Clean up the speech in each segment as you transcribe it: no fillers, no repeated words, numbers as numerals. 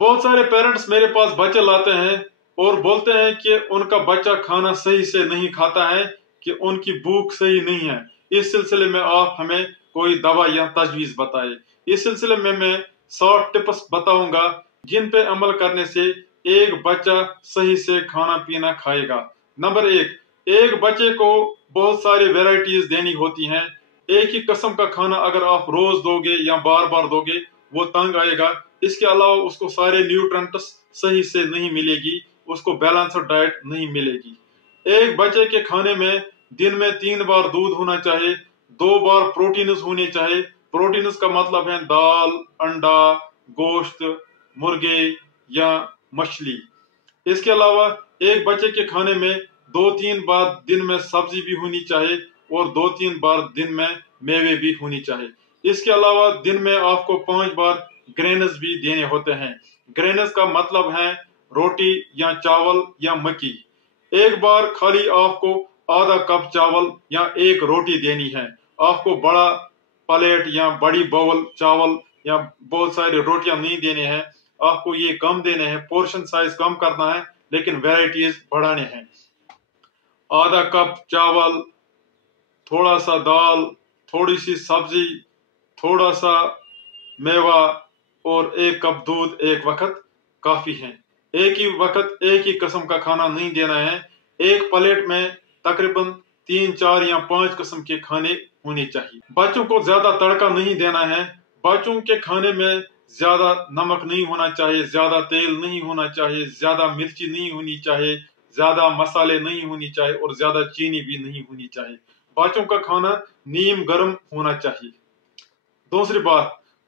بہت سارے پیرنٹس میرے پاس بچے لاتے ہیں اور بولتے ہیں کہ ان کا بچہ کھانا صحیح سے نہیں کھاتا ہے، کہ ان کی بھوک صحیح نہیں ہے۔ اس سلسلے میں آپ ہمیں کوئی دوا یا تجویز بتائے۔ اس سلسلے میں 60 ٹپس بتاؤں گا جن پہ عمل کرنے سے ایک بچہ صحیح سے کھانا پینا کھائے گا۔ نمبر 1، ایک بچے کو بہت ساری ویرائٹیز دینی ہوتی ہیں۔ ایک ہی قسم کا کھانا اگر آپ روز دو گے یا بار بار دو گے وہ تنگ آئے گا۔ اس کے علاوہ اس کو سارے نیوٹرنٹس صحیح سے نہیں ملے گی، اس کو بیلنسڈ ڈائٹ نہیں ملے گی۔ ایک بچے کے کھانے میں دن میں 3 بار دودھ ہونا چاہیے، 2 بار پروٹینز ہونے چاہیے۔ پروٹینز کا مطلب ہے دال، انڈا، گوشت، مرغے یا مچھلی۔ اس کے علاوہ ایک بچے کے کھانے میں 2-3 بار دن میں سبزی بھی ہونی چاہیے اور 2-3 بار دن میں میوے بھی ہونی چاہیے۔ اس کے علاوہ دن میں آپ کو 5 بار گرینز بھی دینے ہوتے ہیں۔ گرینز کا مطلب ہے روٹی یا چاول یا مکی۔ ایک بار خالی آپ کو آدھا کپ چاول یا ایک روٹی دینی ہے۔ آپ کو بڑا پلیٹ یا بڑی باول چاول یا بہت سارے روٹیاں نہیں دینے ہیں، آپ کو یہ کم دینے ہیں، پورشن سائز کم کرنا ہے لیکن ویرائٹیز بڑھانے ہیں۔ آدھا کپ چاول، تھوڑا سا دال، تھوڑی سی سبزی، تھوڑا سا میوہ اور 1 کپ دودھ ایک وقت کافی ہے۔ ایک ہی وقت ایک ہی قسم کا کھانا نہیں دینا ہے۔ ایک پلیٹ میں تقریباً 3-4 یا 5 قسم کے کھانے ہونے چاہیے۔ بچوں کو زیادہ تڑکا نہیں دینا ہے۔ بچوں کے کھانے میں زیادہ نمک نہیں ہونا چاہیے، زیادہ تیل نہیں ہونا چاہیے، زیادہ مرچی نہیں ہونی چاہیے، زیادہ مسالے نہیں ہونی چاہیے اور زیادہ چینی بھی نہیں ہونی چاہیے۔ بچوں کا کھانا نیم گرم ہونا چاہیے۔ دوسری بات،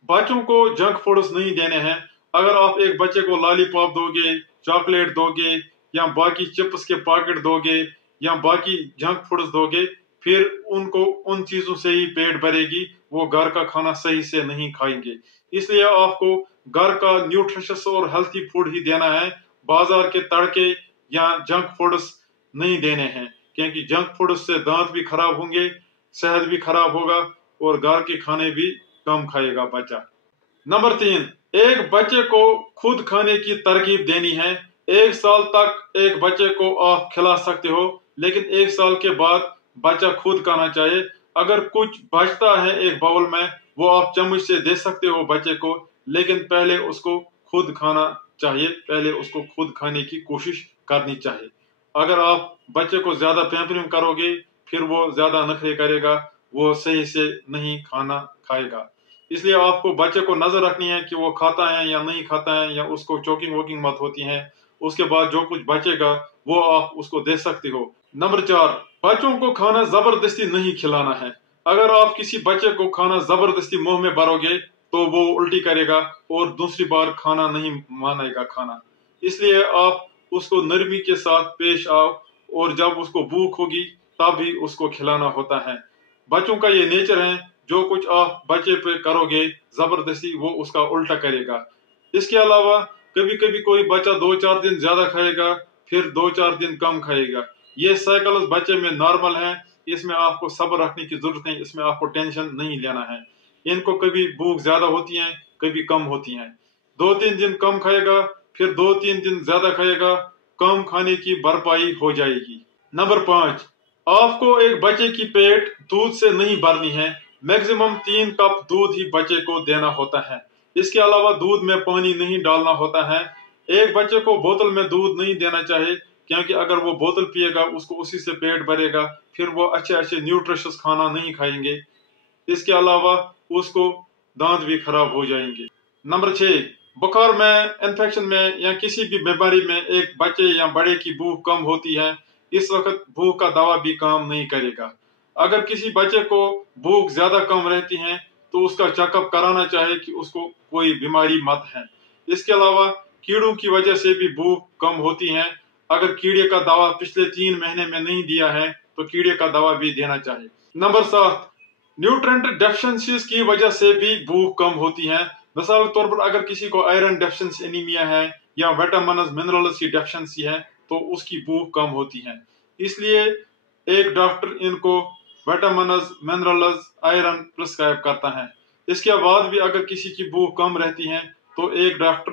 بچوں کو جنک فوڈز نہیں دینے ہیں۔ اگر آپ ایک بچے کو لالی پاپ دو گے، چاکلیٹ دو گے یا باقی چپس کے پیکٹ دو گے یا باقی جنک فوڈز دو گے، پھر ان کو ان چیزوں سے ہی پیٹ بھرے گی، وہ گھر کا کھانا صحیح سے نہیں کھائیں گے۔ اس لیے آپ کو گھر کا نیوٹریشس اور ہیلتھی فوڈ ہی دینا ہے۔ بازار کے تڑکے یا جنک فوڈز نہیں دینے ہیں، کیونکہ جنک فوڈز سے دانت بھی خراب ہوں گے، صحت بھی خراب ہوگا اور گھر کے کھانے بھی کم کھائے گا بچہ۔ نمبر 3، ایک بچے کو خود کھانے کی ترغیب دینی ہے۔ 1 سال تک ایک بچے کو آپ کھلا سکتے ہو، لیکن 1 سال کے بعد بچہ خود کھانا چاہیے۔ اگر کچھ بچتا ہے ایک باؤل میں، وہ آپ چمچ سے دے سکتے ہو بچے کو، لیکن پہلے اس کو خود کھانا چاہیے، پہلے اس کو خود کھانے کی کوشش کرنی چاہیے۔ اگر آپ بچے کو زیادہ پیمپرنگ کرو گے، پھر وہ زیادہ نخرے کرے گا، وہ صحیح سے نہیں کھانا کھائے گا۔ اس لیے آپ کو بچے کو نظر رکھنی ہے کہ وہ کھاتا ہے یا نہیں کھاتا ہے، یا اس کو چوکنگ ووکنگ مت ہوتی ہے۔ اس کے بعد جو کچھ بچے گا وہ آپ اس کو دے سکتے ہو۔ نمبر 4، بچوں کو کھانا زبردستی نہیں کھلانا ہے۔ اگر آپ کسی بچے کو کھانا زبردستی منہ میں بھرو گے تو وہ الٹی کرے گا اور دوسری بار کھانا نہیں مانے گا کھانا۔ اس لیے آپ اس کو نرمی کے ساتھ پیش آؤ، اور جب اس کو بھوک ہوگی تب ہی اس کو کھلانا ہوتا ہے۔ بچوں کا یہ نیچر ہے، جو کچھ آپ بچے پہ کرو گے زبردستی، وہ اس کا الٹا کرے گا۔ اس کے علاوہ کبھی کبھی کوئی بچہ 2-4 دن زیادہ کھائے گا، پھر 2-4 دن کم کھائے گا۔ یہ سائیکلز بچے میں نارمل ہے، اس میں آپ کو صبر رکھنے کی ضرورت ہے، اس میں آپ کو ٹینشن نہیں لینا ہے۔ ان کو کبھی بھوک زیادہ ہوتی ہے، کبھی کم ہوتی ہیں۔ 2-3 دن کم کھائے گا، پھر 2-3 دن زیادہ کھائے گا، کم کھانے کی بھرپائی ہو جائے گی۔ نمبر 5، آپ کو ایک بچے کی پیٹ دودھ سے نہیں بھرنی ہے۔ میکسیمم 3 کپ دودھ ہی بچے کو دینا ہوتا ہے۔ اس کے علاوہ دودھ میں پانی نہیں ڈالنا ہوتا ہے۔ ایک بچے کو بوتل میں دودھ نہیں دینا چاہیے، کیونکہ اگر وہ بوتل پیے گا اس کو اسی سے پیٹ بھرے گا، پھر وہ اچھے نیوٹریشس کھانا نہیں کھائیں گے۔ اس کے علاوہ اس کو دانت بھی خراب ہو جائیں گے۔ نمبر 6، بخار میں، انفیکشن میں یا کسی بھی بیماری میں ایک بچے یا بڑے کی بھوک کم ہوتی ہے، اس وقت بھوک کا دوا بھی کام نہیں کرے گا۔ اگر کسی بچے کو بھوک زیادہ کم رہتی ہے تو اس کا چیک اپ کرانا چاہیے کہ اس کو کوئی بیماری مت ہے۔ اس کے علاوہ کیڑوں کی وجہ سے بھی بھوک کم ہوتی ہے۔ اگر کیڑے کا دوا پچھلے 3 مہینے میں نہیں دیا ہے تو کیڑے کا دوا بھی دینا چاہیے۔ نمبر 7، نیوٹرینٹ ڈیفیشنسیز کی وجہ سے بھی بھوک کم ہوتی ہے۔ مثال کے طور پر اگر کسی کو آئرن ڈیفیشنسی انیمیا ہے یا وٹامنز منرلز کی ڈیفیشنسی ہے تو اس کی بھوک کم ہوتی ہے۔ اس لیے ایک ڈاکٹر ان کو وٹامنز، منرلز، آئرن پرسکرائب کرتا ہے۔ اس کے بعد بھی اگر کسی کی بھوک کم رہتی ہے تو ایک ڈاکٹر